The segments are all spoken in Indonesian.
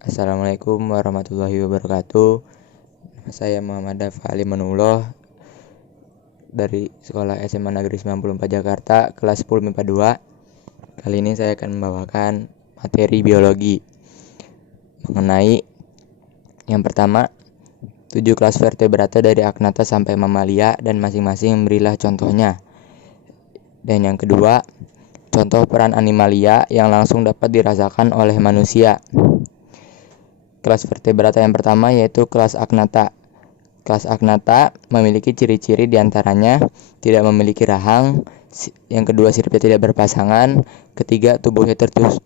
Assalamualaikum warahmatullahi wabarakatuh. Saya Muhammad Dafali Manullah dari Sekolah SMA Negeri 94 Jakarta, kelas 10 MIPA 2. Kali ini saya akan membawakan materi biologi mengenai yang pertama, 7 kelas vertebrata dari Agnatha sampai Mamalia dan masing-masing berilah contohnya. Dan yang kedua, contoh peran animalia yang langsung dapat dirasakan oleh manusia. Kelas vertebrata yang pertama yaitu kelas Agnatha. Kelas Agnatha memiliki ciri-ciri diantaranya tidak memiliki rahang, yang kedua siripnya tidak berpasangan, ketiga tubuhnya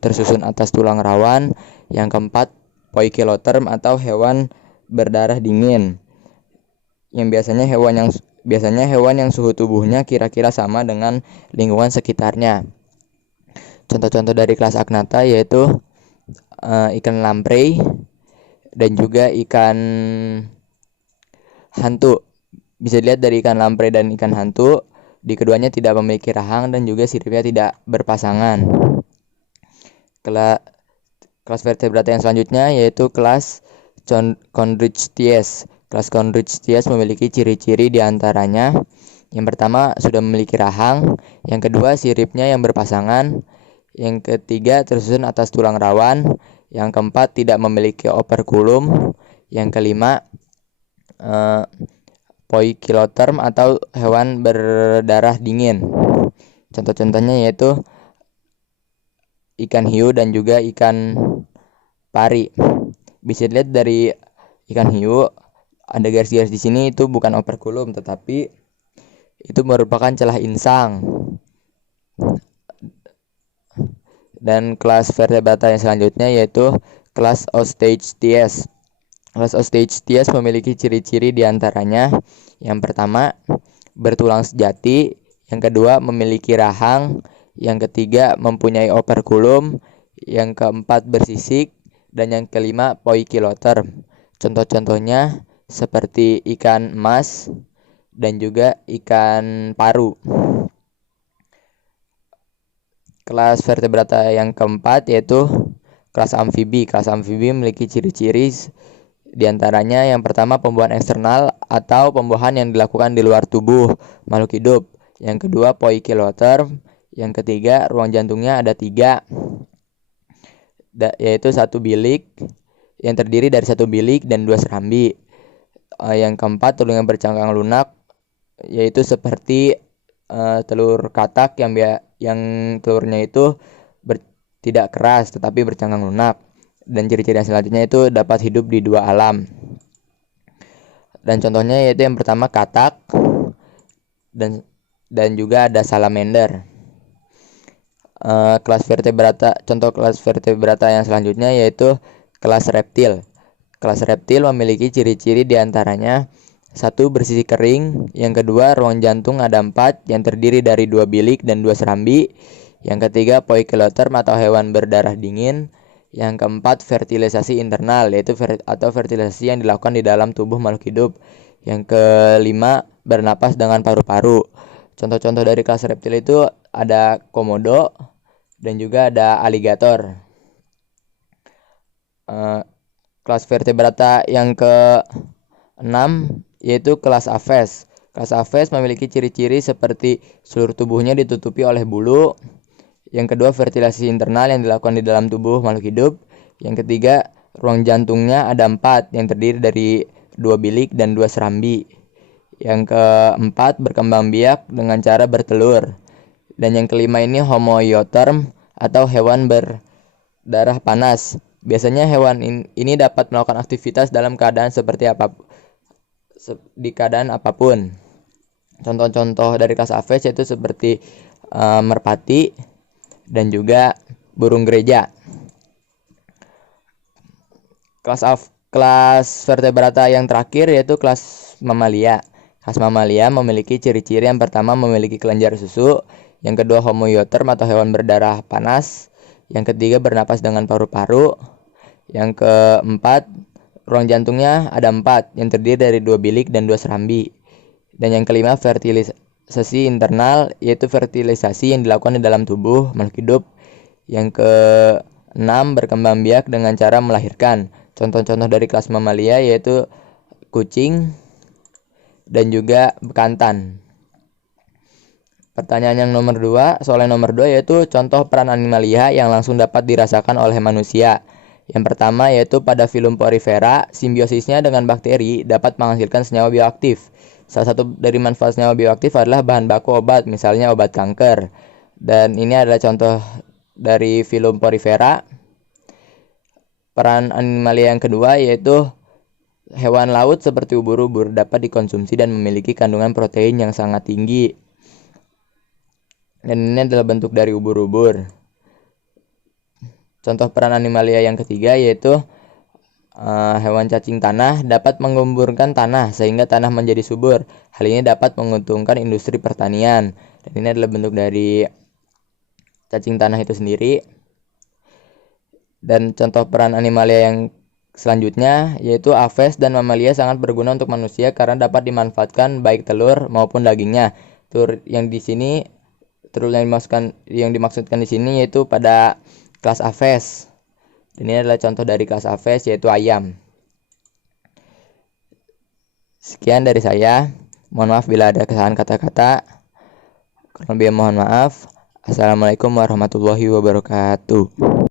tersusun atas tulang rawan, yang keempat poikiloterm atau hewan berdarah dingin. Yang biasanya hewan yang suhu tubuhnya kira-kira sama dengan lingkungan sekitarnya. Contoh-contoh dari kelas Agnatha yaitu ikan lamprey dan juga ikan hantu. Bisa dilihat dari ikan lamprey dan ikan hantu, di keduanya tidak memiliki rahang dan juga siripnya tidak berpasangan. Kelas vertebrata yang selanjutnya yaitu kelas Chondrichthyes. Kelas Chondrichthyes memiliki ciri-ciri diantaranya yang pertama sudah memiliki rahang, yang kedua siripnya yang berpasangan, yang ketiga tersusun atas tulang rawan, yang keempat tidak memiliki operculum, yang kelima poikiloterm atau hewan berdarah dingin. Contoh-contohnya yaitu ikan hiu dan juga ikan pari. Bisa dilihat dari ikan hiu ada garis-garis di sini, itu bukan operculum tetapi itu merupakan celah insang. Dan kelas vertebrata yang selanjutnya yaitu kelas Osteichthyes. Kelas Osteichthyes memiliki ciri-ciri diantaranya yang pertama bertulang sejati, yang kedua memiliki rahang, yang ketiga mempunyai operculum, yang keempat bersisik, dan yang kelima poikiloterm. Contoh-contohnya seperti ikan emas dan juga ikan paru. Kelas vertebrata yang keempat yaitu kelas amfibi. Kelas amfibi memiliki ciri-ciri diantaranya yang pertama pembuahan eksternal atau pembuahan yang dilakukan di luar tubuh makhluk hidup. Yang kedua poikiloterm. Yang ketiga ruang jantungnya ada 3, yaitu 1 bilik yang terdiri dari 1 bilik dan 2 serambi. Yang keempat telur yang bercangkang lunak, yaitu seperti telur katak yang telurnya itu tidak keras tetapi bercangkang lunak. Dan ciri-ciri yang selanjutnya itu dapat hidup di 2 alam. Dan contohnya yaitu yang pertama katak dan juga ada salamander. Contoh kelas vertebrata yang selanjutnya yaitu kelas reptil. Kelas reptil memiliki ciri-ciri diantaranya 1 bersisi kering, yang kedua ruang jantung ada 4 yang terdiri dari 2 bilik dan 2 serambi, yang ketiga poikiloterm atau hewan berdarah dingin, yang keempat fertilisasi internal yaitu fertilisasi yang dilakukan di dalam tubuh makhluk hidup, yang kelima bernapas dengan paru-paru. Contoh-contoh dari kelas reptil itu ada komodo dan juga ada aligator. Kelas vertebrata yang ke-6 yaitu kelas Aves. Kelas Aves memiliki ciri-ciri seperti seluruh tubuhnya ditutupi oleh bulu. Yang kedua fertilisasi internal yang dilakukan di dalam tubuh makhluk hidup. Yang ketiga ruang jantungnya ada 4 yang terdiri dari 2 bilik dan 2 serambi. Yang keempat berkembang biak dengan cara bertelur. Dan yang kelima ini homoiotherm atau hewan berdarah panas. Biasanya hewan ini dapat melakukan aktivitas dalam keadaan di keadaan apapun. Contoh-contoh dari kelas Aves yaitu seperti merpati dan juga burung gereja. Kelas vertebrata yang terakhir yaitu kelas mamalia. Kelas mamalia memiliki ciri-ciri yang pertama memiliki kelenjar susu, yang kedua homoiotherm atau hewan berdarah panas, yang ketiga bernapas dengan paru-paru, yang keempat ruang jantungnya ada 4 yang terdiri dari 2 bilik dan 2 serambi, dan yang kelima fertilisasi internal yaitu fertilisasi yang dilakukan di dalam tubuh makhluk hidup, yang 6. Berkembang biak dengan cara melahirkan. Contoh-contoh dari kelas mamalia yaitu kucing dan juga bekantan. Pertanyaan yang nomor 2, soal yang nomor 2 yaitu contoh peran animalia yang langsung dapat dirasakan oleh manusia. Yang pertama yaitu pada filum porifera, simbiosisnya dengan bakteri dapat menghasilkan senyawa bioaktif. Salah satu dari manfaat senyawa bioaktif adalah bahan baku obat, misalnya obat kanker. Dan ini adalah contoh dari filum porifera. Peran animalia yang kedua yaitu hewan laut seperti ubur-ubur dapat dikonsumsi dan memiliki kandungan protein yang sangat tinggi. Dan ini adalah bentuk dari ubur-ubur. Contoh peran animalia yang ketiga yaitu hewan cacing tanah dapat menggemburkan tanah sehingga tanah menjadi subur. Hal ini dapat menguntungkan industri pertanian. Dan ini adalah bentuk dari cacing tanah itu sendiri. Dan contoh peran animalia yang selanjutnya yaitu aves dan mamalia sangat berguna untuk manusia karena dapat dimanfaatkan baik telur maupun dagingnya. Telur yang dimaksudkan di sini yaitu pada kelas aves. Ini adalah contoh dari kelas aves yaitu ayam. Sekian dari saya. Mohon maaf bila ada kesalahan kata-kata. Kurang lebih mohon maaf. Assalamualaikum warahmatullahi wabarakatuh.